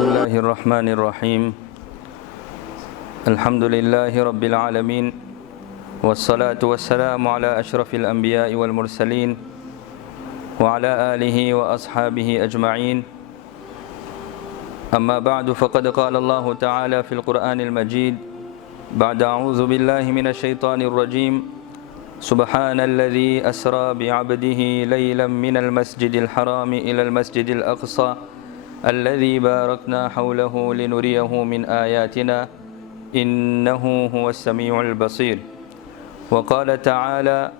بسم الله الرحمن الرحيم الحمد لله رب العالمين والصلاة والسلام على أشرف الأنبياء والمرسلين وعلى آله وأصحابه أجمعين أما بعد فقد قال الله تعالى في القرآن المجيد بعد أعوذ بالله من الشيطان الرجيم سبحان الذي أسرى بعبده ليلا من المسجد الحرام إلى المسجد الأقصى الذي باركنا حوله لنريه من آياتنا إنه هو السميع البصير وقال تعالى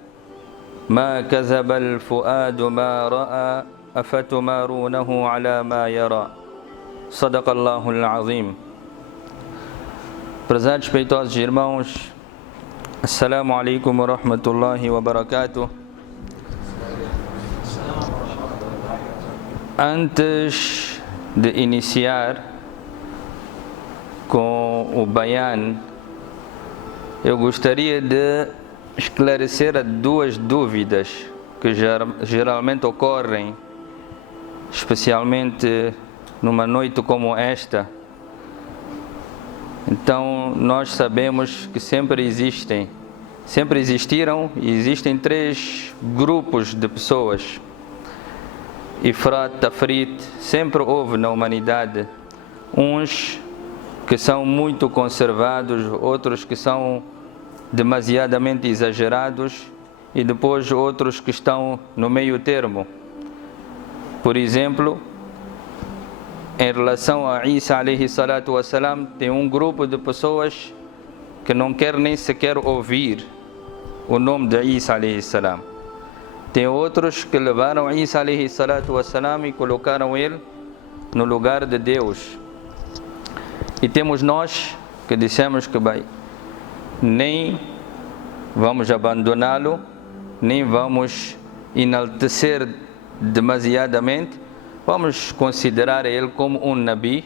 ما كذب الفؤاد ما رأى أفتمارونه على ما يرى صدق الله العظيم. Prezados respeitosos irmãos, Assalamu alaikum wa rahmatullahi wa barakatuh. Antes de iniciar com o bayan, eu gostaria de esclarecer duas dúvidas que geralmente ocorrem, especialmente numa noite como esta. Então, nós sabemos que sempre existiram e existem três grupos de pessoas. Ifrat, Tafrit, sempre houve na humanidade. Uns que são muito conservados, outros que são demasiadamente exagerados e depois outros que estão no meio termo. Por exemplo, em relação a Isa alayhi salatu wassalam, tem um grupo de pessoas que não quer nem sequer ouvir o nome de Isa alayhi salam. Tem outros que levaram Isa alayhi salatu wassalam e colocaram ele no lugar de Deus. E temos nós que dissemos que nem vamos abandoná-lo, nem vamos enaltecer demasiadamente. Vamos considerar ele como um Nabi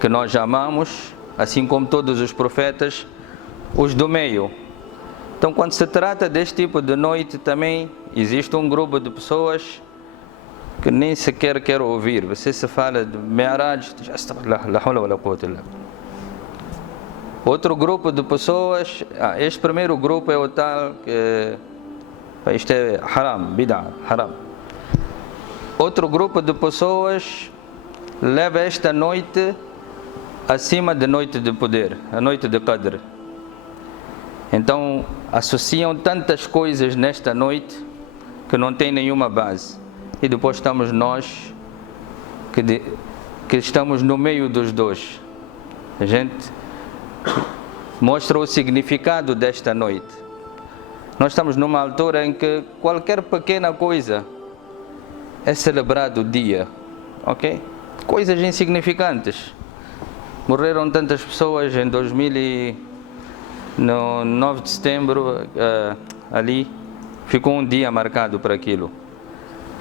que nós amamos, assim como todos os profetas, os do meio. Então, quando se trata deste tipo de noite, também existe um grupo de pessoas que nem sequer quer ouvir. Você se fala de Mi'raj, outro grupo de pessoas, este primeiro grupo é o tal que isto é haram, bid'ah, haram. Outro grupo de pessoas leva esta noite acima da noite de poder, a noite de Qadr. Então, associam tantas coisas nesta noite que não tem nenhuma base. E depois estamos nós que estamos no meio dos dois. A gente mostra o significado desta noite. Nós estamos numa altura em que qualquer pequena coisa é celebrado o dia, ok? Coisas insignificantes. Morreram tantas pessoas em no 9 de setembro, ali ficou um dia marcado para aquilo.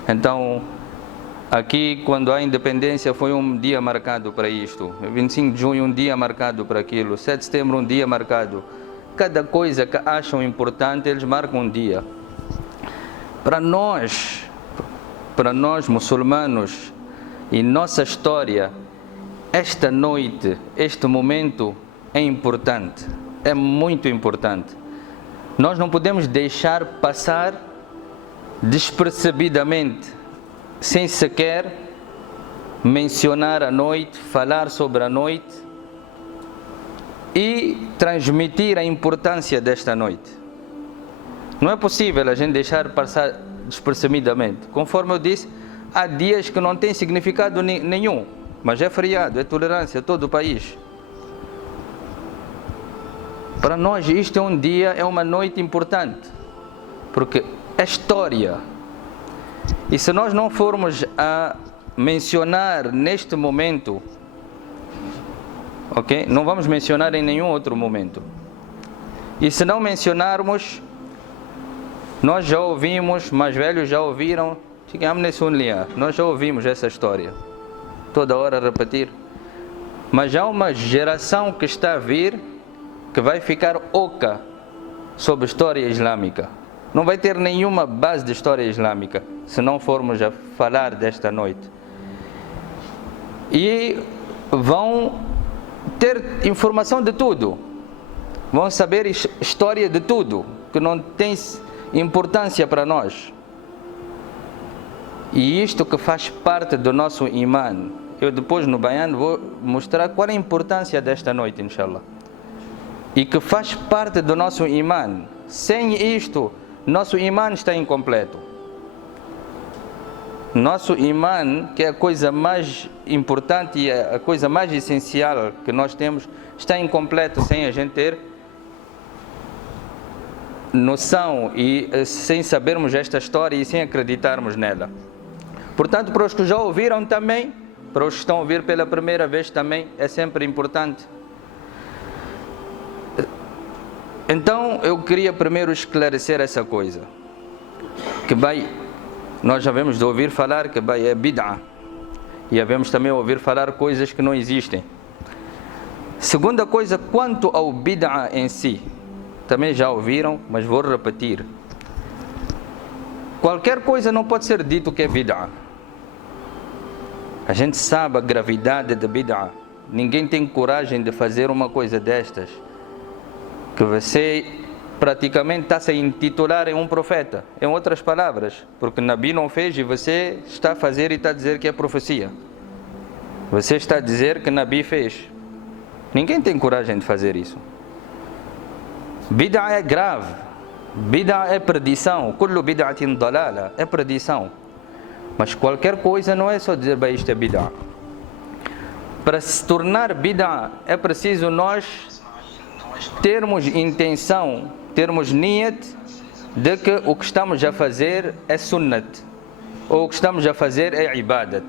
Então, aqui quando há independência foi um dia marcado para isto. 25 de junho um dia marcado para aquilo. 7 de setembro um dia marcado. Cada coisa que acham importante eles marcam um dia. Para nós muçulmanos e nossa história, esta noite, este momento é importante, é muito importante. Nós não podemos deixar passar despercebidamente, sem sequer mencionar a noite, falar sobre a noite e transmitir a importância desta noite. Não é possível a gente deixar passar despercebidamente. Conforme eu disse, há dias que não tem significado nenhum, mas é feriado, é tolerância, todo o país. Para nós isto é um dia, é uma noite importante, porque é história. E se nós não formos a mencionar neste momento, ok? Não vamos mencionar em nenhum outro momento. E se não mencionarmos, nós já ouvimos, mais velhos já ouviram, nós já ouvimos essa história, toda hora repetir. Mas há uma geração que está a vir, que vai ficar oca sobre a história islâmica. Não vai ter nenhuma base de história islâmica, se não formos a falar desta noite. e vão ter informação de tudo, vão saber história de tudo que não tem importância para nós. E isto que faz parte do nosso imã. Eu depois no Bayan vou mostrar qual é a importância desta noite, inshallah. E que faz parte do nosso imã. Sem isto, nosso imã está incompleto. Nosso imã, que é a coisa mais importante e a coisa mais essencial que nós temos, está incompleto sem a gente ter noção e sem sabermos esta história e sem acreditarmos nela. Portanto, para os que já ouviram também, para os que estão a ouvir pela primeira vez também, é sempre importante. Então, eu queria primeiro esclarecer essa coisa. Que nós já vemos de ouvir falar que é bid'a. E havemos também ouvir falar coisas que não existem. Segunda coisa, quanto ao bid'a em si, também já ouviram, mas vou repetir. Qualquer coisa não pode ser dito que é bid'a. A gente sabe a gravidade da bid'a. Ninguém tem coragem de fazer uma coisa destas. Que você praticamente está a se intitular em um profeta. Em outras palavras, porque Nabi não fez e você está a fazer e está a dizer que é profecia. Você está a dizer que Nabi fez. Ninguém tem coragem de fazer isso. Bid'a é grave. Bid'a é perdição. Kullu bid'atin dalala. É perdição. Mas qualquer coisa não é só dizer bem, isto é bid'a. Para se tornar bid'a é preciso nós termos intenção, termos niyat de que o que estamos a fazer é sunnat, ou o que estamos a fazer é ibadat.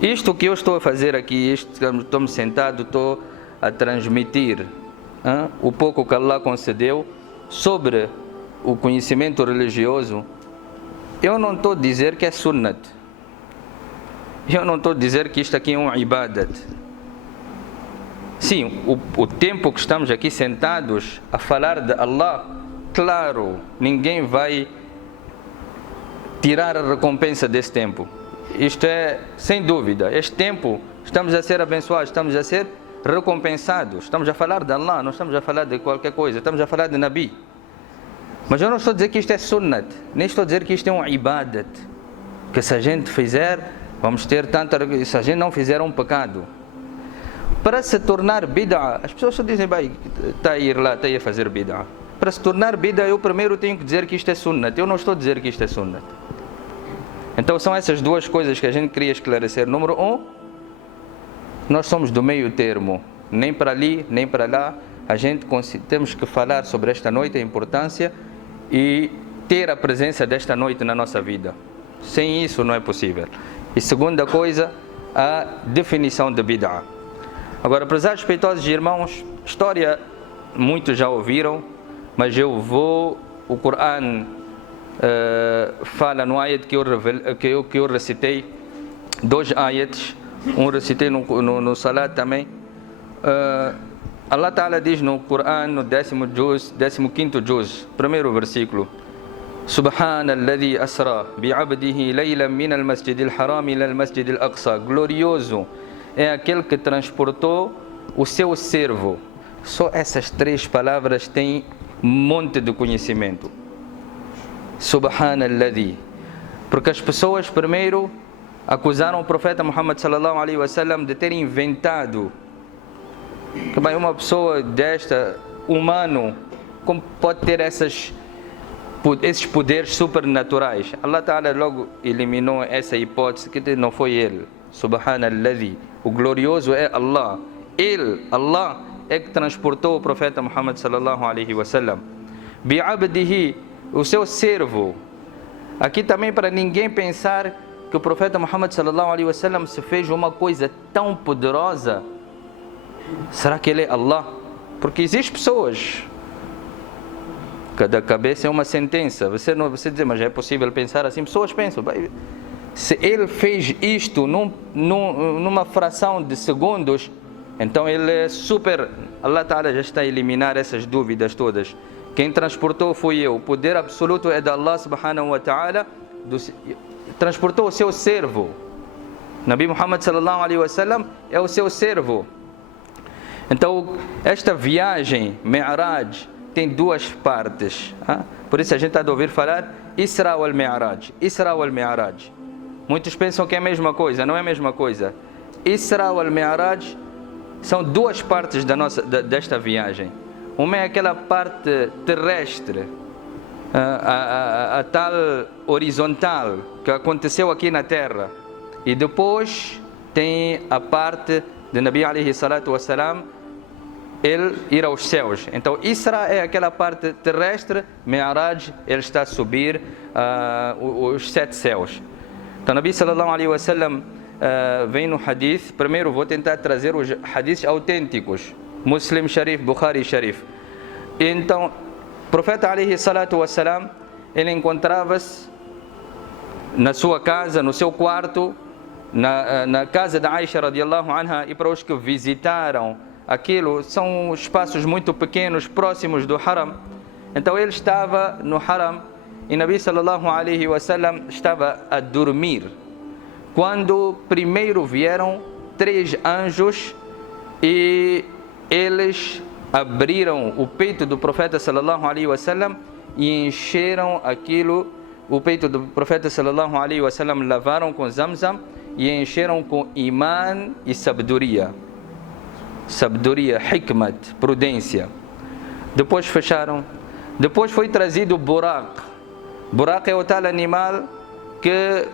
Isto que eu estou a fazer aqui, estou-me sentado, estou a transmitir o pouco que Allah concedeu sobre o conhecimento religioso. Eu não estou a dizer que é sunnat. Eu não estou a dizer que isto aqui é um ibadat. Sim, o tempo que estamos aqui sentados a falar de Allah, claro, ninguém vai tirar a recompensa desse tempo. Isto é, sem dúvida, este tempo estamos a ser abençoados, estamos a ser recompensados. Estamos a falar de Allah, não estamos a falar de qualquer coisa, estamos a falar de Nabi. Mas eu não estou a dizer que isto é sunnat, nem estou a dizer que isto é um ibadat. Que se a gente fizer, vamos ter tanta... Se a gente não fizer, é um pecado. Para se tornar bid'a, as pessoas só dizem, bem, está a ir lá, está a fazer bid'a. Para se tornar bid'a, eu primeiro tenho que dizer que isto é sunnat. Eu não estou a dizer que isto é sunnat. Então são essas duas coisas que a gente queria esclarecer. Número 1, nós somos do meio termo. Nem para ali, nem para lá. A gente temos que falar sobre esta noite, a importância e ter a presença desta noite na nossa vida. Sem isso não é possível. E segunda coisa, a definição de bid'a. Agora, prezados respeitosos irmãos, história muitos já ouviram, mas o Coran fala no ayat que eu recitei, 2 ayats, um recitei no Salat também. Allah Ta'ala diz no Coran, no 15º juz, primeiro versículo: Subhana alladhi asra bi'abdihi laylan min al-masjid al-haram ila al-masjid al-aqsa. Glorioso é aquele que transportou o seu servo. Só essas 3 palavras têm um monte de conhecimento. Subhana alladhi. Porque as pessoas primeiro acusaram o profeta Muhammad sallallahu alaihi wasallam de ter inventado. Que bem, uma pessoa desta, humano, como pode ter esses poderes supernaturais? Allah Ta'ala logo eliminou essa hipótese, que não foi ele. Subhanalladhi. O glorioso é Allah. Ele, Allah, é que transportou o profeta Muhammad sallallahu alaihi wasallam. Bi'abdihi, o seu servo. Aqui também para ninguém pensar que o profeta Muhammad sallallahu alaihi wasallam se fez uma coisa tão poderosa. Será que ele é Allah? Porque existem pessoas, cada cabeça é uma sentença. Você diz, mas é possível pensar assim? Pessoas pensam, se ele fez isto numa fração de segundos, então ele é super. Allah Ta'ala já está a eliminar essas dúvidas todas. Quem transportou fui eu. O poder absoluto é de Allah Subhanahu wa Ta'ala. Transportou o seu servo. Nabi Muhammad sallallahu alaihi wasallam é o seu servo. Então, esta viagem, Mi'raj, tem duas partes. Por isso a gente está a ouvir falar Isra wal Mi'raj. Isra wal Mi'raj. Muitos pensam que é a mesma coisa, não é a mesma coisa. Isra wal Mi'raj são duas partes desta viagem. Uma é aquela parte terrestre, a tal horizontal que aconteceu aqui na Terra. E depois tem a parte de Nabi alaihi salatu wassalam, ele ir aos céus. Então Isra é aquela parte terrestre, Mi'raj, ele está a subir os 7 céus. Então Nabi sallallahu alaihi wasallam vem no hadith. Primeiro vou tentar trazer os hadiths autênticos, Muslim Sharif, Bukhari Sharif. Então o profeta alaihi salatu wassalam, ele encontrava-se na sua casa, no seu quarto, na casa da Aisha radiallahu anha. E para os que visitaram aquilo, são espaços muito pequenos, próximos do haram. Então ele estava no haram e Nabi sallallahu alaihi wasallam estava a dormir, quando primeiro vieram 3 anjos e eles abriram o peito do profeta sallallahu alaihi wasallam e encheram aquilo, o peito do profeta sallallahu alaihi wasallam, lavaram com Zamzam e encheram com iman e sabedoria. Sabedoria, hikmat, prudência. Depois fecharam. Depois foi trazido Buraq. Buraq é o tal animal que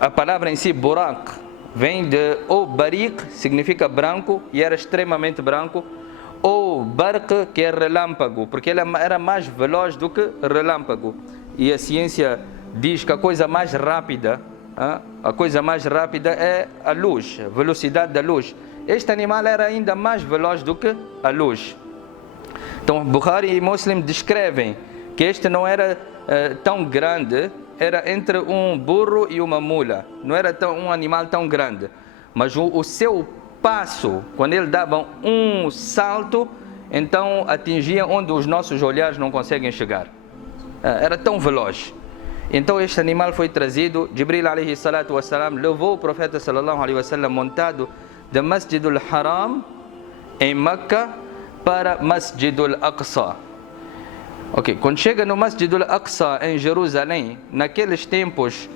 a palavra em si, Buraq, vem de ou Bariq, significa branco, e era extremamente branco, ou Barq, que é relâmpago, porque ele era mais veloz do que relâmpago. E a ciência diz que a coisa mais rápida é a luz, a velocidade da luz. Este animal era ainda mais veloz do que a luz. Então Bukhari e Muslim descrevem que este não era tão grande, era entre um burro e uma mula. Não era um animal tão grande, mas o seu passo, quando ele dava um salto, então atingia onde os nossos olhares não conseguem chegar. Era tão veloz. Então este animal foi trazido. Jibril alaihi salatu wassalam levou o profeta sallallahu alaihi wasallam montado de Masjidul Haram em Meca para Masjidul Aqsa. Quando chega no Masjidul Aqsa em Jerusalém, naqueles tempos,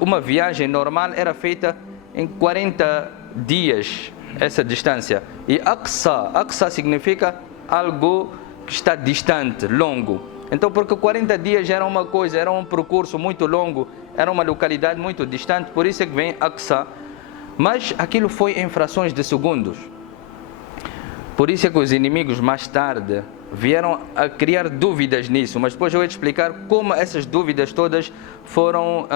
uma viagem normal era feita em 40 dias, essa distância. E Aqsa significa algo que está distante, longo. Então, porque 40 dias era uma coisa, era um percurso muito longo, era uma localidade muito distante, por isso é que vem Aqsa. Mas aquilo foi em frações de segundos. Por isso é que os inimigos mais tarde vieram a criar dúvidas nisso, mas depois eu vou te explicar como essas dúvidas todas foram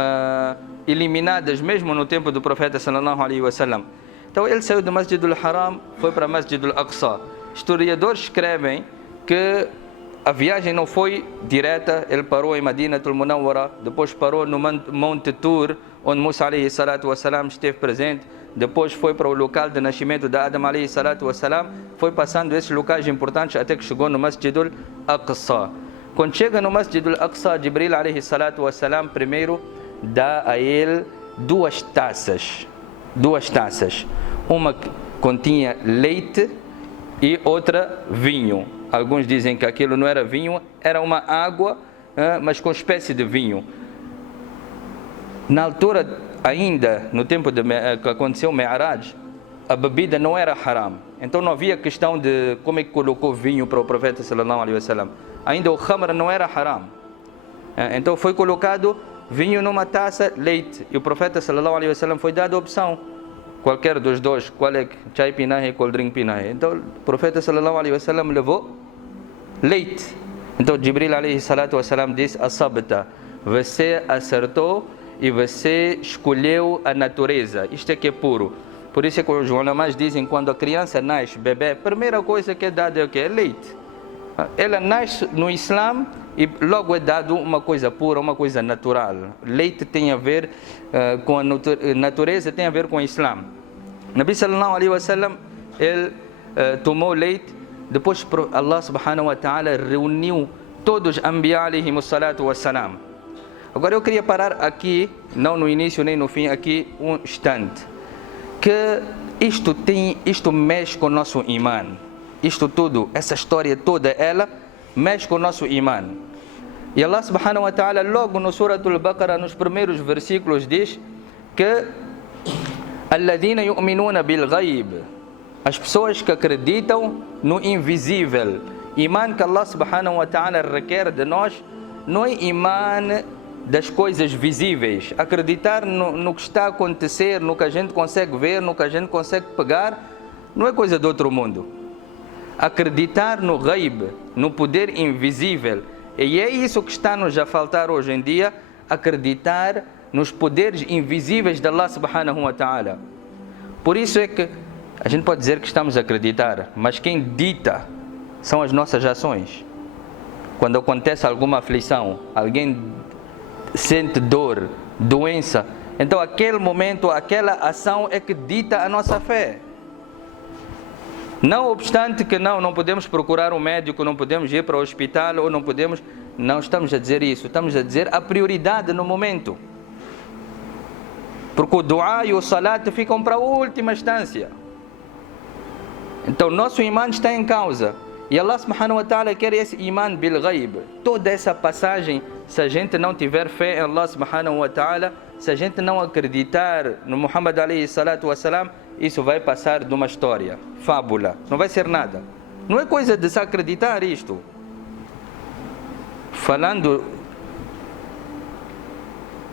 eliminadas mesmo no tempo do profeta sallallahu alaihi wasallam. Então ele saiu do Masjidul Haram, foi para Masjidul Aqsa. Historiadores escrevem que a viagem não foi direta, ele parou em Madinatul Munawwara, depois parou no Monte Tur, onde Musa alaihi salatu wassalam esteve presente, depois foi para o local de nascimento de Adam alaihi salatu wassalam, foi passando esses locais importantes até que chegou no Masjidul Aqsa. Quando chega no Masjidul Aqsa, Jibril alaihi salatu wassalam primeiro dá a ele 2 taças. 2 taças. Uma continha leite e outra vinho. Alguns dizem que aquilo não era vinho, era uma água, mas com espécie de vinho. Na altura, ainda no tempo que aconteceu o Mi'raj, a bebida não era haram. Então não havia questão de como é que colocou vinho para o profeta sallallahu alaihi wasallam. Ainda o khamr não era haram. Então foi colocado vinho numa taça, leite. E o profeta sallallahu alaihi wasallam foi dado a opção. Qualquer dos dois, qual é chai pinahe, cold drink pinahe. Então o profeta sallallahu alaihi wasallam levou leite. Então Jibril alaihi salatu wassalam disse: asabta, você acertou e você escolheu a natureza. Isto é que é puro. Por isso é que os ulamás dizem, quando a criança nasce, bebê, a primeira coisa que é dada é o que? É leite. Ela nasce no Islã e logo é dado uma coisa pura, uma coisa natural. Leite tem a ver com a natureza, tem a ver com o Islã. Nabi sallallahu alaihi wasallam, ele tomou leite. Depois Allah subhanahu wa ta'ala reuniu todos os anbiya alaihimus salatu wassalam. Agora eu queria parar aqui, não no início nem no fim, aqui um instante. que isto mexe com o nosso imã. Isto tudo, essa história toda, ela mexe com o nosso imã. E Allah subhanahu wa ta'ala logo no Surah Al-Baqarah, nos primeiros versículos, diz que Alladhina yu'minuna bil ghaib, as pessoas que acreditam no invisível. Imã que Allah subhanahu wa ta'ala requer de nós não é imã das coisas visíveis. Acreditar no que está a acontecer, no que a gente consegue ver, no que a gente consegue pegar, não é coisa de outro mundo. Acreditar no ghaib, no poder invisível. E é isso que está-nos a faltar hoje em dia, acreditar nos poderes invisíveis de Allah subhanahu wa ta'ala. Por isso é que a gente pode dizer que estamos a acreditar, mas quem dita são as nossas ações. Quando acontece alguma aflição, alguém sente dor, doença, então aquele momento, aquela ação é que dita a nossa fé. Não obstante que não podemos procurar um médico, não podemos ir para o hospital, ou não estamos a dizer isso, estamos a dizer a prioridade no momento. Porque o dua e o salat ficam para a última instância. Então nosso imã está em causa. E Allah subhanahu wa ta'ala quer esse imã bil ghaib. Toda essa passagem, se a gente não tiver fé em Allah subhanahu wa ta'ala, se a gente não acreditar no Muhammad alayhi salatu wa salam, isso vai passar de uma história, fábula, não vai ser nada. Não é coisa de se acreditar isto. Falando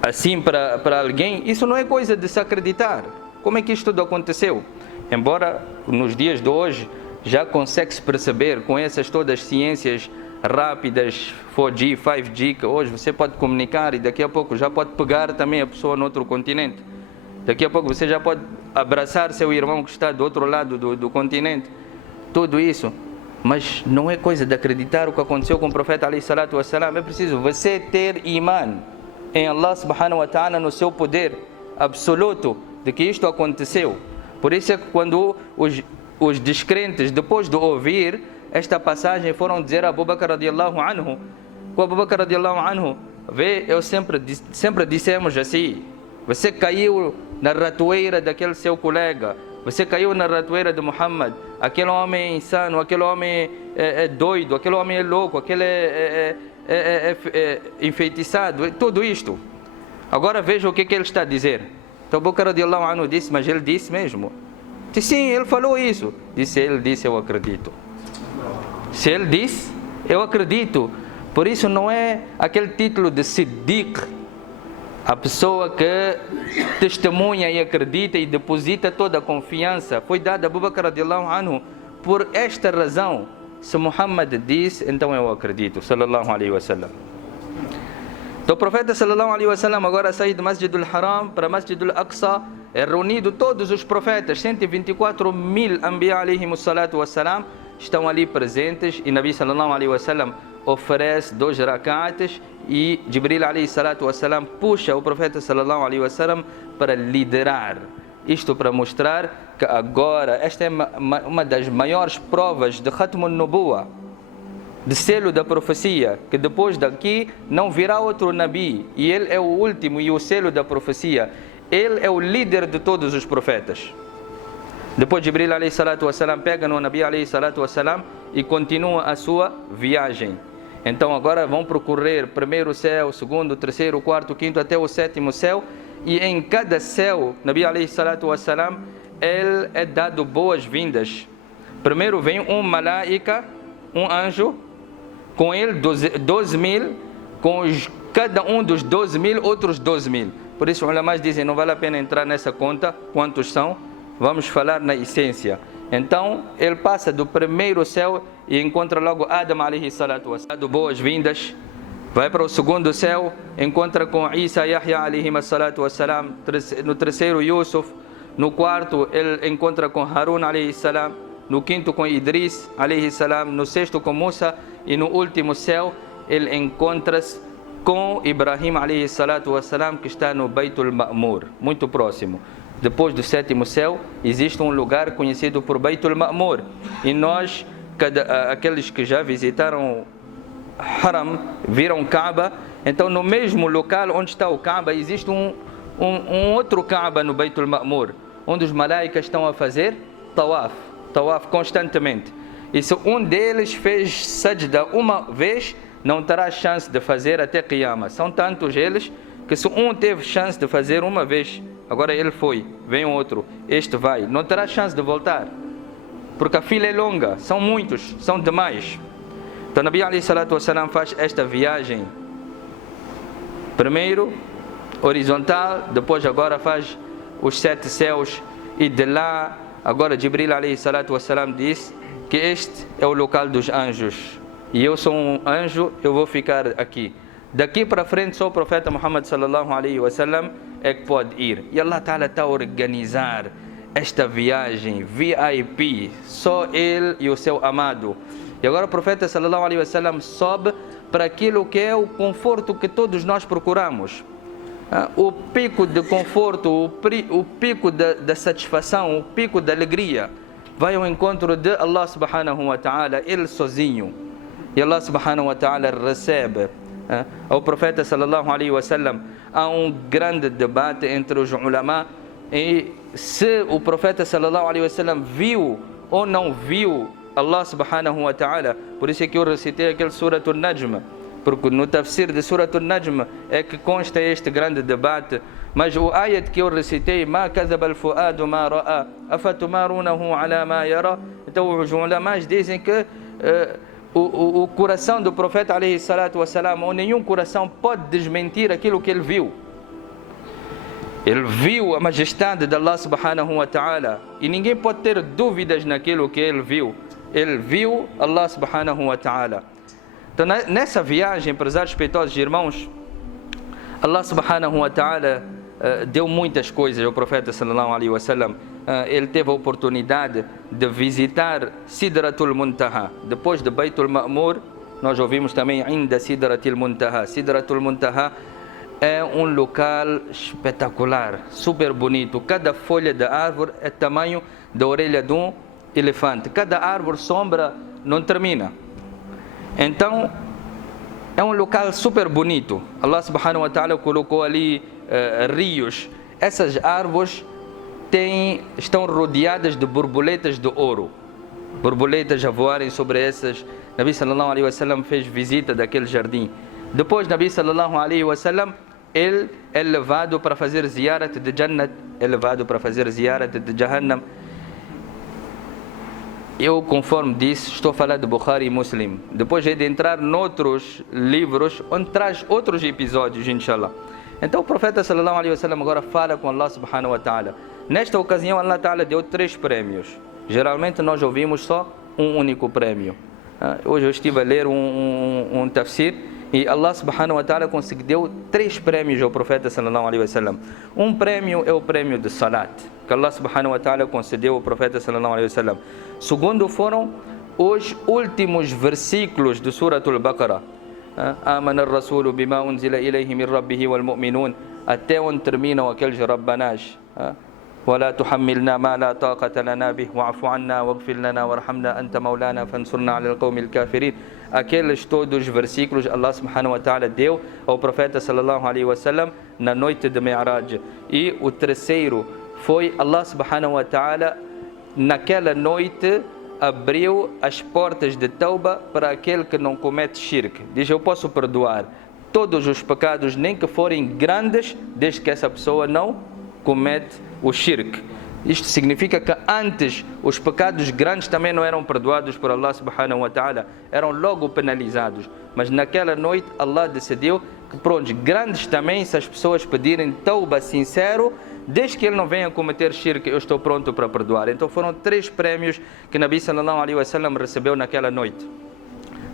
assim para alguém, isso não é coisa de se acreditar. Como é que isto tudo aconteceu? Embora nos dias de hoje já consegue-se perceber com essas todas ciências rápidas, 4G, 5G, que hoje você pode comunicar e daqui a pouco já pode pegar também a pessoa no outro continente. Daqui a pouco você já pode abraçar seu irmão que está do outro lado do continente. Tudo isso. Mas não é coisa de acreditar o que aconteceu com o profeta alayhi salatu wassalam. É preciso você ter imã em Allah subhanahu wa ta'ala, no seu poder absoluto de que isto aconteceu. Por isso é que quando os descrentes, depois de ouvir esta passagem, foram dizer a Abu Bakr radiallahu anhu, com Abu Bakr radiallahu anhu, eu sempre dissemos assim: você caiu na ratoeira daquele seu colega, você caiu na ratoeira de Muhammad, aquele homem é insano, aquele homem é doido, aquele homem é louco, aquele é enfeitiçado, tudo isto. Agora veja o que ele está a dizer. Então Abu Bakr radiallahu anhu disse: mas ele disse mesmo? Disse: sim, ele falou isso. Ele disse, eu acredito. Se ele disse, eu acredito. Por isso não é aquele título de Siddiq, a pessoa que testemunha e acredita e deposita toda a confiança. Foi dada a Abu Bakr radiallahu anhu por esta razão. Se Muhammad disse, então eu acredito. Sallallahu alaihi wasallam. Então o profeta sallallahu alaihi wasallam agora sai do Masjid al-Haram para Masjid al-Aqsa. É reunido todos os profetas, 124.000 Anbiya alaihimus salatu wassalam estão ali presentes, e Nabi sallallahu alaihi wasallam oferece 2 rak'ats e Jibril alaihi salatu wassalam puxa o profeta sallallahu alaihi wasallam para liderar. Isto para mostrar que agora esta é uma das maiores provas de Khatmun Nubuwa, de selo da profecia, que depois daqui não virá outro Nabi, e ele é o último e o selo da profecia. Ele é o líder de todos os profetas. Depois Jibril alayhi salatu wassalam pega no Nabi alayhi salatu wassalam e continua a sua viagem. Então agora vão percorrer primeiro céu, segundo, terceiro, quarto, quinto, até o 7º céu. E em cada céu, Nabi alayhi salatu wassalam, ele é dado boas-vindas. Primeiro vem um malaika, um anjo, com ele 12.000, com cada um dos 12.000, outros 12.000. Por isso os ulamás dizem, não vale a pena entrar nessa conta, quantos são, vamos falar na essência. Então, ele passa do primeiro céu e encontra logo Adam alayhi salatu wassalam, boas-vindas. Vai para o segundo céu, encontra com Isa Yahya alayhi salatu wassalam, no terceiro Yusuf, no quarto ele encontra com Harun alayhi salam, no quinto com Idris alayhi salam, no sexto com Musa, e no último céu ele encontra-se com Ibrahim alayhi salatu wassalam, que está no Baitul Ma'mur, muito próximo. Depois do 7º céu existe um lugar conhecido por Baitul Ma'mur, e nós, aqueles que já visitaram Haram, viram Kaaba, então no mesmo local onde está o Kaaba existe um outro Kaaba no Baitul Ma'mur, onde os malaicas estão a fazer tawaf constantemente. E se um deles fez sajda uma vez, não terá chance de fazer até Qiyamah. São tantos eles que se um teve chance de fazer uma vez, agora ele foi, vem outro, este vai, não terá chance de voltar, porque a fila é longa, são muitos, são demais. Então Nabi alayhi salatu wassalam faz esta viagem, primeiro horizontal, depois agora faz os 7 céus, e de lá, agora Jibril alayhi salatu wassalam diz que este é o local dos anjos, e eu sou um anjo, eu vou ficar aqui. Daqui para frente só o profeta Muhammad sallallahu alaihi wasallam é que pode ir. E Allah Ta'ala está a organizar esta viagem VIP, só ele e o seu amado. E agora o profeta sallallahu alaihi wasallam sobe para aquilo que é o conforto que todos nós procuramos. O pico de conforto, o pico da satisfação, o pico da alegria, vai ao encontro de Allah subhanahu wa ta'ala, ele sozinho. E Allah subhanahu wa ta'ala recebe ao profeta sallallahu alaihi wasallam. Há um grande debate entre os ulama e se o profeta sallallahu alaihi wasallam viu ou não viu Allah subhanahu wa ta'ala. Por isso é que eu recitei aquele Surat al-Najm, porque no tafsir de Surat al-Najm é que consta este grande debate. Mas o ayat que eu recitei, ma kadhaba al-fuadu ma ra'a afatumarunahu ala ma yara. Então os ulamás dizem que o coração do profeta alayhi salatu wassalam, ou nenhum coração pode desmentir aquilo que ele viu. Ele viu a majestade de Allah subhanahu wa ta'ala e ninguém pode ter dúvidas naquilo que ele viu. Ele viu Allah subhanahu wa ta'ala. Então nessa viagem, prezados respeitosos irmãos, Allah subhanahu wa ta'ala deu muitas coisas ao profeta sallallahu alaihi wasallam. Ele teve a oportunidade de visitar Sidratul Muntaha. Depois de Baitul Ma'mur, nós ouvimos também ainda Sidratul Muntaha. Sidratul Muntaha é um local espetacular, super bonito. Cada folha da árvore é tamanho da orelha de um elefante. Cada árvore sombra não termina. Então, é um local super bonito. Allah subhanahu wa ta'ala colocou ali rios. Essas árvores estão rodeadas de borboletas de ouro. Borboletas a voarem sobre essas. Nabi sallallahu alaihi wasallam fez visita daquele jardim. Depois Nabi sallallahu alaihi wasallam, ele é levado para fazer ziyarat de Jannat, é levado para fazer ziyarat de Jahannam. Eu, conforme disse, estou a falar de Bukhari e Muslim. Depois é de entrar noutros livros, onde traz outros episódios, inshallah. Então o profeta sallallahu alaihi wasallam agora fala com Allah subhanahu wa ta'ala. Nesta ocasião Allah Ta'ala deu 3 prêmios. Geralmente nós ouvimos só um único prêmio. Hoje eu estive a ler um tafsir e Allah subhanahu wa ta'ala concedeu 3 prêmios ao profeta sallallahu alaihi wasallam. Um prêmio é o prêmio de salat, que Allah subhanahu wa ta'ala concedeu ao profeta sallallahu alaihi wasallam. Segundo foram os últimos versículos do Suratul Baqarah. Amana ar-rasulu bima unzila ilayhi min rabbihi wal mu'minun, até onde terminam aqueles rabbanás. ولا تحملنا ما لا طاقة لنا به واعف عنا واغفر لنا وارحمنا أنت مولانا فانصرنا على القوم الكافرين. Aqueles todos os versículos Allah subhanahu wa ta'ala deu ao profeta sallallahu alaihi wasallam na noite de Mi'raj. E o terceiro foi Allah subhanahu wa ta'ala naquela noite abriu as portas de tauba para aquele que não comete shirk. Diz: eu posso perdoar todos os pecados, nem que forem grandes, desde que essa pessoa não comete o shirk. Isto significa que antes os pecados grandes também não eram perdoados por Allah subhanahu wa ta'ala, eram logo penalizados. Mas naquela noite Allah decidiu que pronto, grandes também, se as pessoas pedirem tauba sincero, desde que ele não venha cometer shirk, eu estou pronto para perdoar. Então foram 3 prêmios que Nabi sallallahu alaihi wasallam recebeu naquela noite.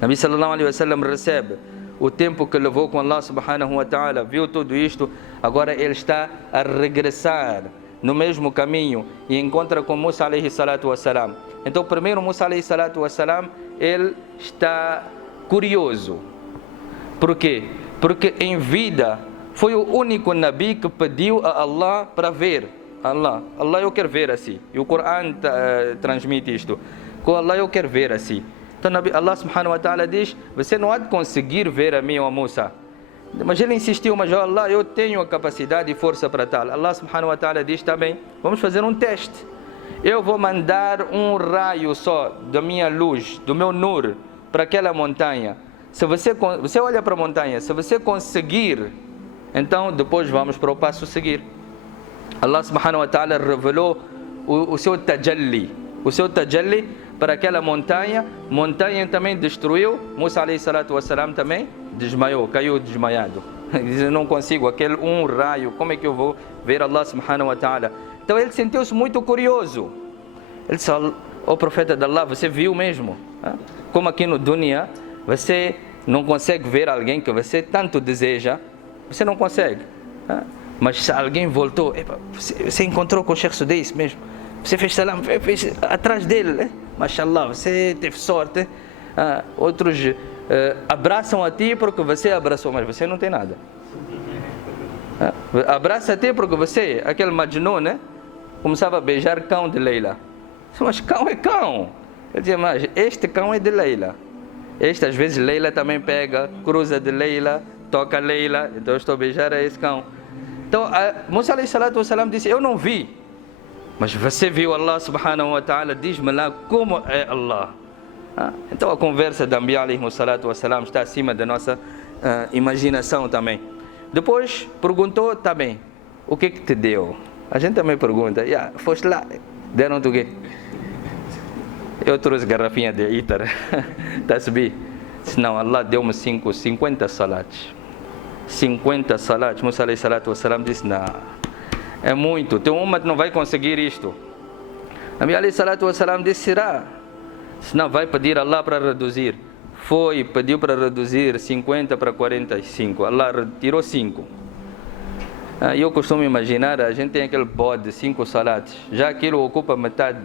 Nabi sallallahu alaihi wasallam recebe o tempo que levou com Allah subhanahu wa ta'ala, viu tudo isto, agora ele está a regressar no mesmo caminho e encontra com Musa alayhi salatu wassalam. Então primeiro Musa alayhi salatu wassalam, ele está curioso. Por quê? Porque em vida foi o único Nabi que pediu a Allah para ver. Allah, eu quero ver assim. E o Coran transmite isto. Com Allah eu quero ver assim. Então Allah subhanahu wa ta'ala diz: você não há de conseguir ver a mim ou a Musa. Mas ele insistiu, mas Allah, eu tenho a capacidade e força para tal. Allah subhanahu wa ta'ala diz, está bem, vamos fazer um teste. Eu vou mandar um raio só da minha luz, do meu nur, para aquela montanha. Se você olha para a montanha, se você conseguir, então depois vamos para o passo a seguir. Allah subhanahu wa ta'ala revelou o seu tajalli. O seu tajalli para aquela montanha. Montanha também destruiu. Musa alayhi salatu wassalam também desmaiou, caiu desmaiado. Diz, não consigo, aquele um raio, como é que eu vou ver Allah subhanahu wa ta'ala? Então ele sentiu-se muito curioso. Ele disse, ó profeta de Allah, você viu mesmo? Como aqui no dunya, você não consegue ver alguém que você tanto deseja, você não consegue. Mas se alguém voltou, você encontrou com o Sheikh Sudais mesmo, você fez salam, fez atrás dele, mashallah, você teve sorte. Outros abraçam a ti porque você abraçou, mas você não tem nada. Abraça a ti porque você, aquele Majnun, né, começava a beijar cão de Leila. Mas cão é cão. Ele dizia, mas este cão é de Leila. Este às vezes Leila também pega, cruza de Leila, toca Leila, então eu estou a beijar a esse cão. Então Musa alayhi salatu wassalam disse, eu não vi, mas você viu Allah subhanahu wa ta'ala, diz-me lá como é Allah. Então a conversa de Anbiya alayhi salatu wassalam está acima da nossa imaginação também. Depois perguntou, tá bem, o que te deu? A gente também pergunta, foste lá, deram-te o quê? Eu trouxe garrafinha de itar, tasbih. Não, Allah deu-me 50 salats. 50 salats. Musa alayhi salatu wassalam disse, não, é muito, teu umat não vai conseguir isto. Nabi alayhi salatu wassalam disse, será? Senão vai pedir a Allah para reduzir. Foi, pediu para reduzir 50 para 45. Allah retirou 5. Eu costumo imaginar, a gente tem aquele bode de 5 salats. Já aquilo ocupa metade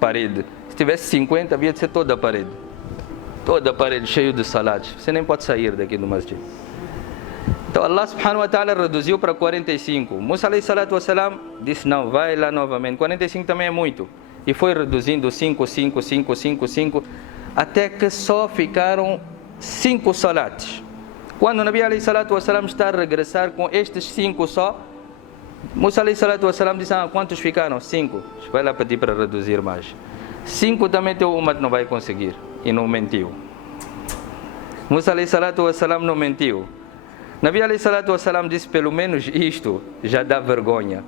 parede. Se tivesse 50, havia de ser toda a parede. Toda a parede cheia de salats. Você nem pode sair daqui do masjid. Então Allah subhanahu wa ta'ala reduziu para 45. Musa alayhi salatu wassalam disse, não, vai lá novamente. 45 também é muito. E foi reduzindo 5, até que só ficaram 5 salats. Quando o Nabi alayhi salatu wassalam está a regressar com estes 5 só, Musa alayhi salatu wassalam disse, quantos ficaram? 5. Vai lá pedir para reduzir mais. 5 também teu umat não vai conseguir. E não mentiu. Musa alayhi salatu wassalam não mentiu. Nabi alayhi salatu wassalam disse, pelo menos isto já dá vergonha.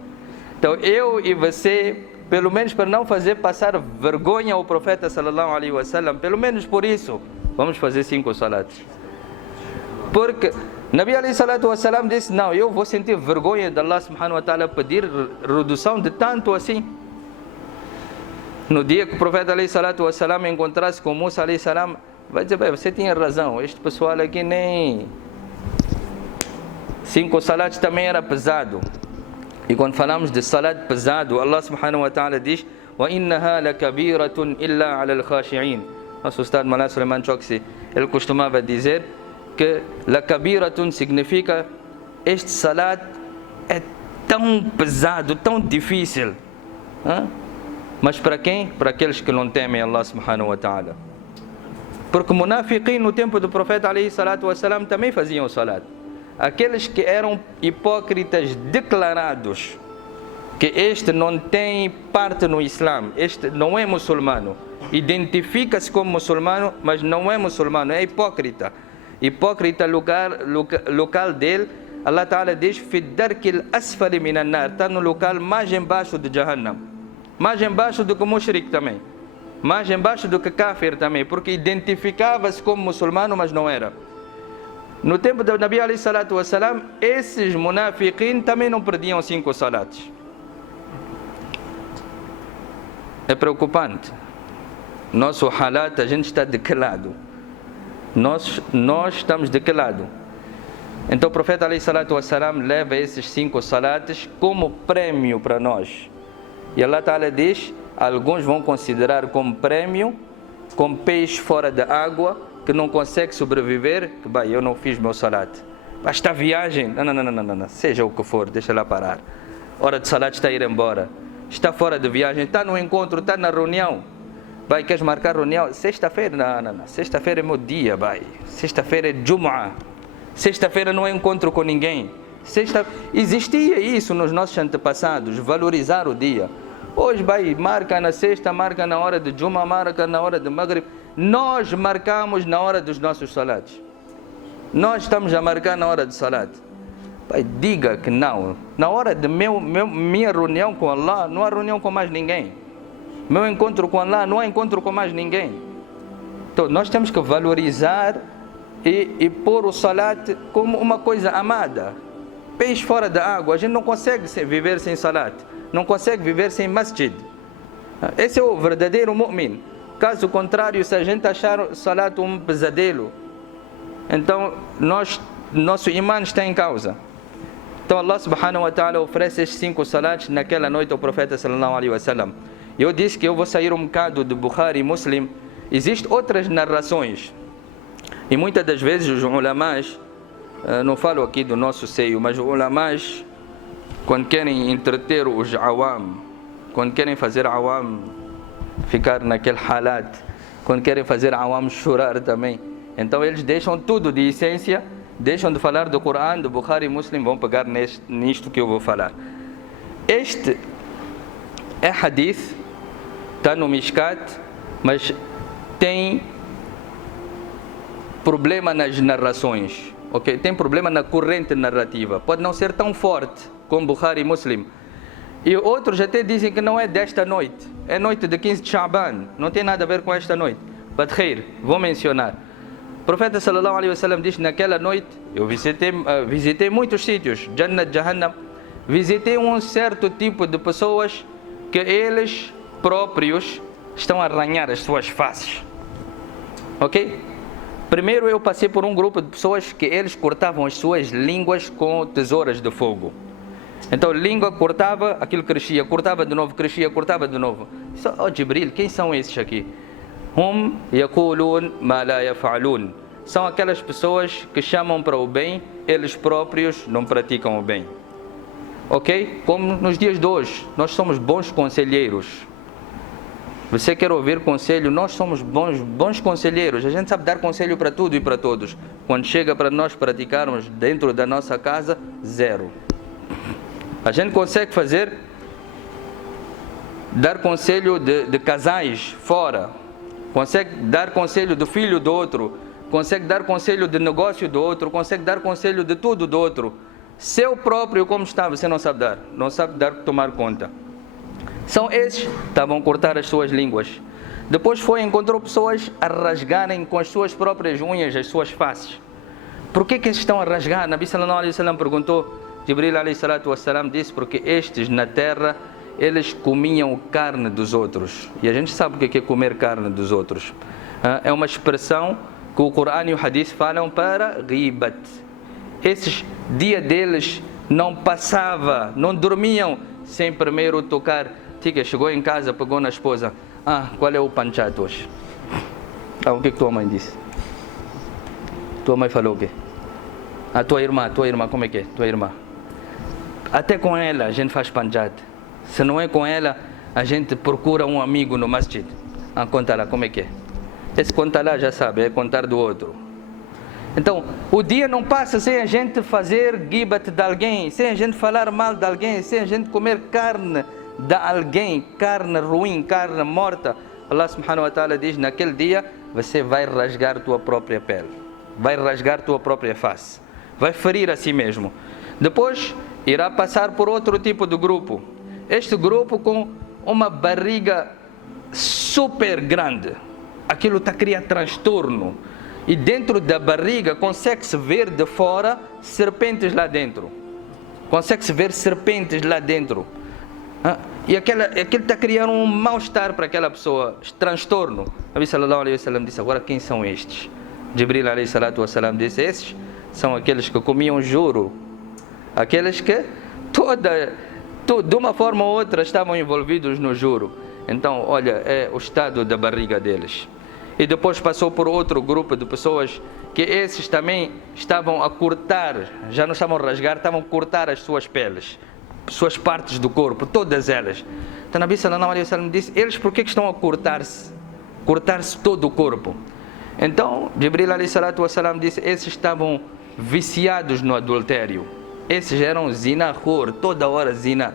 Então eu e você, pelo menos para não fazer passar vergonha ao profeta sallallahu alaihi wasallam, pelo menos por isso, vamos fazer 5 salats. Porque Nabi alayhi salatu wassalam disse, não, eu vou sentir vergonha de Allah subhanahu wa ta'ala pedir redução de tanto assim. No dia que o profeta alayhi salatu wassalam encontrasse com Musa alayhi salam, vai dizer, você tinha razão, este pessoal aqui nem 5 salats também era pesado. E quando falamos de salat pesado, Allah subhanahu wa ta'ala diz, وَإِنَّهَا لَكَبِيرَةٌ إِلَّا عَلَى الْخَاشِعِينَ. Nosso Ustad Malá Suleiman Choksi, ele costumava dizer que lakabiratun significa, este salat é tão pesado, tão difícil. Mas para quem? Para aqueles que não temem Allah subhanahu wa ta'ala. Porque munafiqin no tempo do profeta alayhi salatu wassalam também faziam salat. Aqueles que eram hipócritas declarados, que este não tem parte no Islã, este não é muçulmano, identifica-se como muçulmano, mas não é muçulmano, é hipócrita. Hipócrita local dele, Allah Ta'ala diz, fi darkil asfali minan nar, está no local mais embaixo de Jahannam, mais embaixo do que mushrik também, mais embaixo do que kafir também, porque identificava-se como muçulmano, mas não era. No tempo do Nabi alayhi salatu wassalam, esses munafiqin também não perdiam 5 salats. É preocupante. Nosso halat, a gente está de que lado? Nós estamos de que lado? Então o profeta alayhi salatu wassalam leva esses 5 salats como prêmio para nós. E Allah Ta'ala diz, alguns vão considerar como prêmio, como peixe fora da água, que não consegue sobreviver, que bem, eu não fiz meu salat. Basta viagem, não, seja o que for, deixa lá parar. Hora de salat está a ir embora. Está fora de viagem, está no encontro, está na reunião. Vai, queres marcar reunião? Sexta-feira? Não. Sexta-feira é meu dia, vai. Sexta-feira é Jum'ah. Sexta-feira não encontro com ninguém. Existia isso nos nossos antepassados, valorizar o dia. Hoje vai, marca na sexta, marca na hora de Juma, marca na hora de Maghrib. Nós marcamos na hora dos nossos salatos. Nós estamos a marcar na hora de salat. Pai, diga que não. Na hora de minha reunião com Allah, não há reunião com mais ninguém. Meu encontro com Allah, não há encontro com mais ninguém. Então, nós temos que valorizar e pôr o salat como uma coisa amada. Peixe fora da água, a gente não consegue viver sem salat. Não consegue viver sem masjid. Esse é o verdadeiro mu'min. Caso contrário, se a gente achar o salat um pesadelo, então nosso imã está em causa. Então Allah subhanahu wa ta'ala oferece estes 5 salats naquela noite ao profeta sallallahu alaihi wasallam. Eu disse que eu vou sair um bocado do Bukhari e Muslim. Existem outras narrações. E muitas das vezes os ulamás, não falo aqui do nosso seio, mas os ulamás, quando querem entreter os awam, quando querem fazer awam ficar naquele halat, quando querem fazer awam chorar também, então eles deixam tudo de essência, deixam de falar do Coran, do Bukhari e Muslim, vão pegar nisto que eu vou falar. Este é hadith, está no Mishkat, mas tem problema nas narrações, ok? Tem problema na corrente narrativa, pode não ser tão forte como Bukhari e Muslim. E outros até dizem que não é desta noite, é noite de 15 de Sha'ban, não tem nada a ver com esta noite. Badkhair, vou mencionar. O profeta sallallahu alaihi wasallam diz: naquela noite eu visitei muitos sítios, Jannat, Jahannam, visitei um certo tipo de pessoas que eles próprios estão a arranhar as suas faces, ok? Primeiro eu passei por um grupo de pessoas que eles cortavam as suas línguas com tesouras de fogo. Então língua cortava, aquilo crescia, cortava de novo, crescia, cortava de novo. Oh Jibril, quem são esses aqui? Hum yaqulun ma la yaf'alun. São aquelas pessoas que chamam para o bem, eles próprios não praticam o bem. Ok? Como nos dias de hoje, nós somos bons conselheiros. Você quer ouvir conselho? Nós somos bons conselheiros. A gente sabe dar conselho para tudo e para todos. Quando chega para nós praticarmos dentro da nossa casa, zero. A gente consegue dar conselho de casais fora, consegue dar conselho do filho do outro, consegue dar conselho de negócio do outro, consegue dar conselho de tudo do outro. Seu próprio, como está, você não sabe dar, tomar conta. São esses que estavam a cortar as suas línguas. Depois encontrou pessoas a rasgarem com as suas próprias unhas as suas faces. Por que eles estão a rasgar? Nabi sallallahu alaihi wasallam perguntou. Jibril alayhi salatu wassalam disse: porque estes na terra eles comiam carne dos outros. E a gente sabe o que é comer carne dos outros. É uma expressão que o Coran e o Hadith falam para ghibat. Esses dia deles não passava, não dormiam sem primeiro tocar. Tica, chegou em casa, pegou na esposa: qual é o panchat hoje? O que tua mãe disse? Tua mãe falou o quê? A tua irmã, como é que é? Tua irmã. Até com ela a gente faz panchat. Se não é com ela, a gente procura um amigo no masjid. Conta lá, como é que é? Esse conta lá já sabe, é contar do outro. Então, o dia não passa sem a gente fazer ghibat de alguém, sem a gente falar mal de alguém, sem a gente comer carne de alguém, carne ruim, carne morta. Allah subhanahu wa ta'ala diz: naquele dia você vai rasgar tua própria pele, vai rasgar tua própria face, vai ferir a si mesmo. Depois irá passar por outro tipo de grupo. Este grupo com uma barriga super grande. Aquilo está a criar transtorno. E dentro da barriga consegue-se ver de fora serpentes lá dentro. Consegue-se ver serpentes lá dentro. E aquilo está a criar um mal-estar para aquela pessoa, transtorno. Nabi sallallahu alaihi wasallam disse: agora quem são estes? Jibril alayhi salatu wassalam disse: esses são aqueles que comiam juro. Aqueles que de uma forma ou outra estavam envolvidos no juro. Então, olha, é o estado da barriga deles. E depois passou por outro grupo de pessoas que esses também estavam a cortar, já não estavam a rasgar, estavam a cortar as suas peles, suas partes do corpo, todas elas. Então, Nabi sallallahu alaihi wasallam disse: eles por que estão a cortar-se todo o corpo? Então, Jibril alayhi salatu wassalam disse: esses estavam viciados no adultério. Esses eram zinahor, toda hora zina.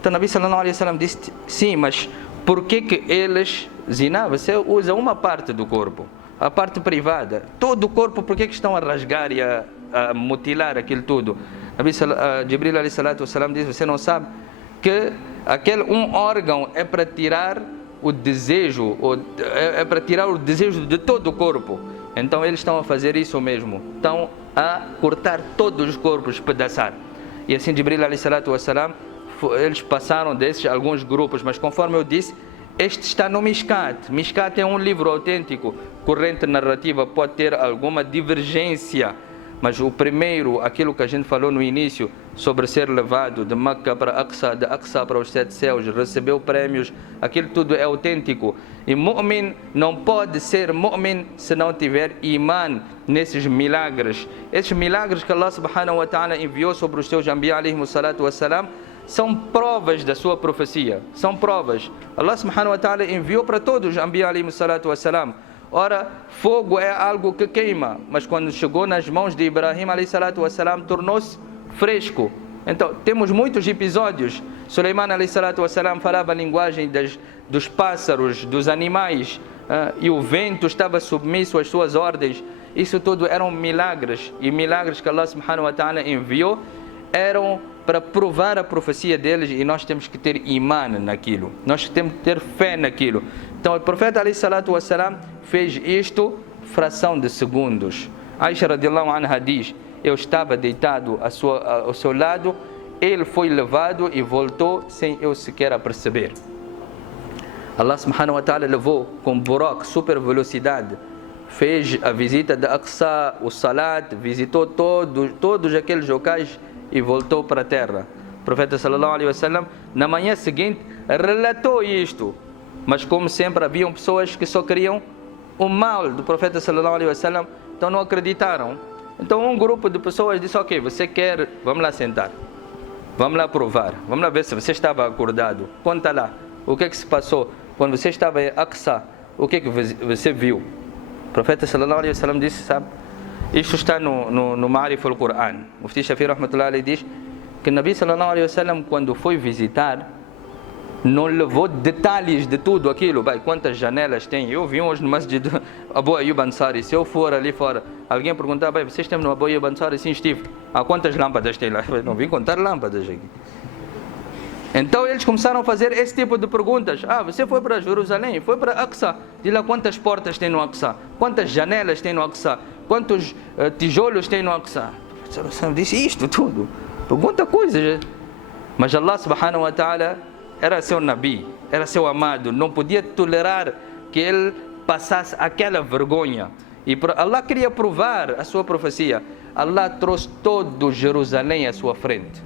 Então Nabi sallallahu alaihi wasallam disse, sim, mas por que eles zina? Você usa uma parte do corpo, a parte privada. Todo o corpo, por que estão a rasgar e a mutilar aquilo tudo? Jibril alaihi salatu wasalam diz, você não sabe que aquele órgão é para tirar o desejo, é para tirar o desejo de todo o corpo. Então eles estão a fazer isso mesmo, estão a cortar todos os corpos, pedaçar. E assim Jibril alaihi salatu wasalam, eles passaram desses alguns grupos, mas conforme eu disse, este está no Mishkat. Mishkat é um livro autêntico, corrente narrativa, pode ter alguma divergência, mas o primeiro, aquilo que a gente falou no início, sobre ser levado de Meca para Aqsa, de Aqsa para os 7 céus, recebeu prémios, aquilo tudo é autêntico. E mu'min não pode ser mu'min se não tiver iman nesses milagres. Esses milagres que Allah subhanahu wa ta'ala enviou sobre os seus anbiya alaihimus salatu wassalam, são provas da sua profecia, são provas. Allah subhanahu wa ta'ala enviou para todos os anbiya alaihimus salatu wassalam. Ora, fogo é algo que queima, mas quando chegou nas mãos de Ibrahim alaihi salatu wassalam, tornou-se fresco. Então, temos muitos episódios. Suleiman alaihi salatu wassalam falava a linguagem dos pássaros, dos animais, e o vento estava submisso às suas ordens. Isso tudo eram milagres, e milagres que Allah subhanahu wa ta'ala enviou eram para provar a profecia deles, e nós temos que ter iman naquilo, nós temos que ter fé naquilo. Então o profeta alaihi salatu wassalam fez isto fração de segundos. Aisha radiallahu anha diz, eu estava deitado ao seu lado, ele foi levado e voltou sem eu sequer perceber. Allah subhanahu wa ta'ala levou com Burak, super velocidade, fez a visita de Aqsa, o Salat, visitou todos aqueles locais e voltou para a terra. O profeta sallallahu alaihi wasallam na manhã seguinte relatou isto, mas como sempre haviam pessoas que só queriam o mal do profeta sallallahu alaihi wasallam, então não acreditaram. Então um grupo de pessoas disse, ok, você quer, vamos lá sentar, vamos lá provar, vamos lá ver se você estava acordado, conta lá, o que se passou quando você estava em Aqsa, o que você viu? O profeta sallallahu alaihi wasallam disse, sabe, isto está no Ma'arif al-Quran. O Mufti Shafi rahmatullah alayhi diz que o Nabi sallallahu alaihi wasallam, quando foi visitar, não levou detalhes de tudo aquilo. Quantas janelas tem? Eu vi hoje no Masjid Abu Ayyub Ansari. Se eu for ali fora, alguém perguntar, vocês estão no Abu Ayyub Ansari? Sim, estive. Quantas lâmpadas tem lá? Não vim contar lâmpadas aqui. Então eles começaram a fazer esse tipo de perguntas. Você foi para Jerusalém, foi para Aqsa. Diz lá quantas portas tem no Aqsa, quantas janelas tem no Aqsa, quantos tijolos tem no Aqsa. Disse isto tudo. Pergunta coisas. Mas Allah subhanahu wa ta'ala era seu Nabi, era seu amado. Não podia tolerar que ele passasse aquela vergonha. E Allah queria provar a sua profecia. Allah trouxe todo Jerusalém à sua frente.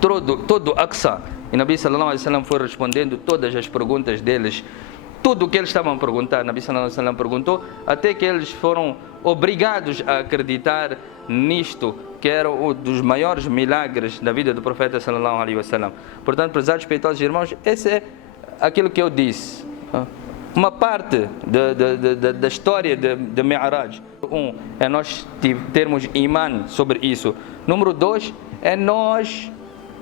Todo Aqsa. E Nabi sallallahu alaihi wasallam foi respondendo todas as perguntas deles. Tudo o que eles estavam a perguntar, Nabi sallallahu alaihi wasallam perguntou, até que eles foram obrigados a acreditar nisto, que era um dos maiores milagres da vida do profeta sallallahu alaihi wasallam. Portanto, prezados respeitosos irmãos, esse é aquilo que eu disse. Uma parte da história de Mi'raj. É nós termos iman sobre isso. Número 2, é nós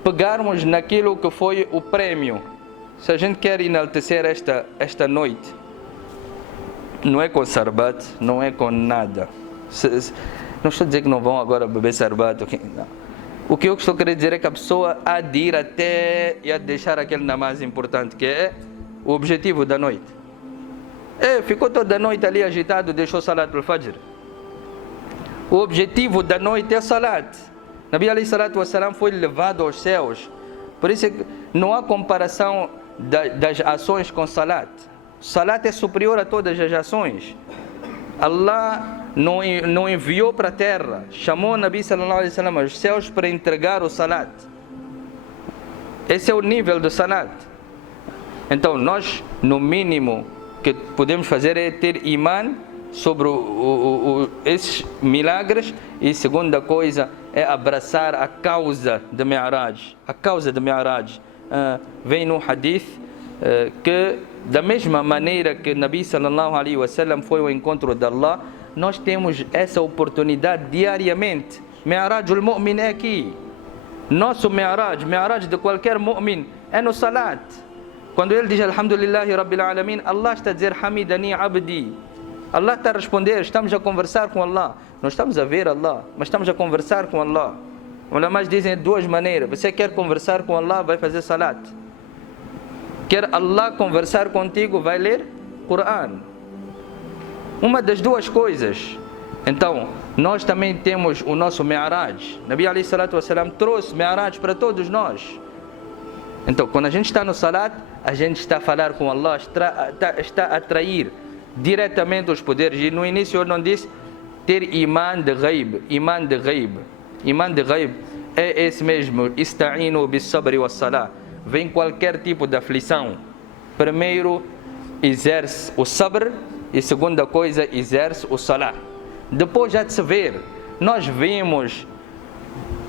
pegarmos naquilo que foi o prémio. Se a gente quer enaltecer esta noite, não é com sarbat, não é com nada. Não estou a dizer que não vão agora beber sarbat. Não. O que eu estou querendo dizer é que a pessoa há de ir até e a deixar aquele namaz importante, que é o objetivo da noite. Ficou toda a noite ali agitado, deixou salat al-fajr. O objetivo da noite é salat. Nabi alayhi salatu wassalam foi levado aos céus. Por isso não há comparação das ações com salat. Salat é superior a todas as ações. Allah não enviou para a terra, chamou Nabi sallallahu alaihi wasallam aos céus para entregar o salat. Esse é o nível do salat. Então nós, no mínimo que podemos fazer é ter iman sobre esses milagres. E segunda coisa é abraçar a causa de Mi'raj. A causa de Mi'raj vem no hadith que da mesma maneira que Nabi sallallahu alaihi wasallam foi ao encontro de Allah, nós temos essa oportunidade diariamente. Mi'raj al-Mu'min é aqui. Nosso Mi'raj de qualquer mu'min é no salat. Quando ele diz Alhamdulillahi Rabbil Alamin, Allah está a dizer Hamidani Abdi. Allah está a responder, estamos a conversar com Allah. Não estamos a ver Allah, mas estamos a conversar com Allah. Os ulamás dizem de duas maneiras. Você quer conversar com Allah, vai fazer salat. Quer Allah conversar contigo, vai ler Quran. Uma das duas coisas. Então, nós também temos o nosso Mi'raj. Nabi alayhi salatu wassalam trouxe Mi'raj para todos nós. Então, quando a gente está no salat, a gente está a falar com Allah, está a atrair diretamente os poderes. E no início eu não disse ter iman de ghaib. Iman de ghaib. Iman de ghaib é esse mesmo. Ista'inu bis sabri was salah. Vem qualquer tipo de aflição. Primeiro, exerce o sabr. E segunda coisa, exerce o salah. Depois já de se ver. Nós vimos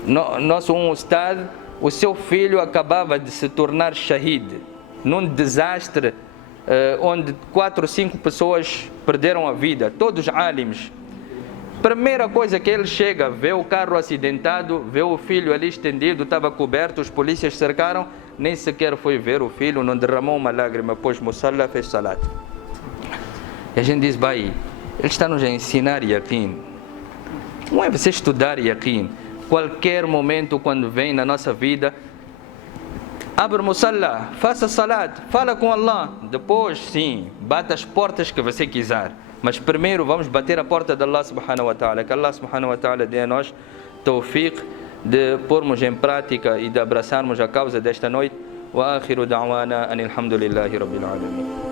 nosso ustad, o seu filho acabava de se tornar shahid num desastre onde 4 ou 5 pessoas perderam a vida, todos alims. Primeira coisa que ele chega, vê o carro acidentado, vê o filho ali estendido, estava coberto, os polícias cercaram, nem sequer foi ver o filho, não derramou uma lágrima, pôs musalla, fez salat. E a gente diz, bai, ele está-nos a ensinar yaqeen. Não é você estudar yaqeen. Qualquer momento quando vem na nossa vida, abre musalla, faça salat, fala com Allah. Depois, sim, bata as portas que você quiser. Mas primeiro vamos bater a porta de Allah subhanahu wa ta'ala. Que Allah subhanahu wa ta'ala dê a nós tawfiq de pormos em prática e de abraçarmos a causa desta noite. Wa akhiru da'wana anil hamdulillahi rabbil alamin.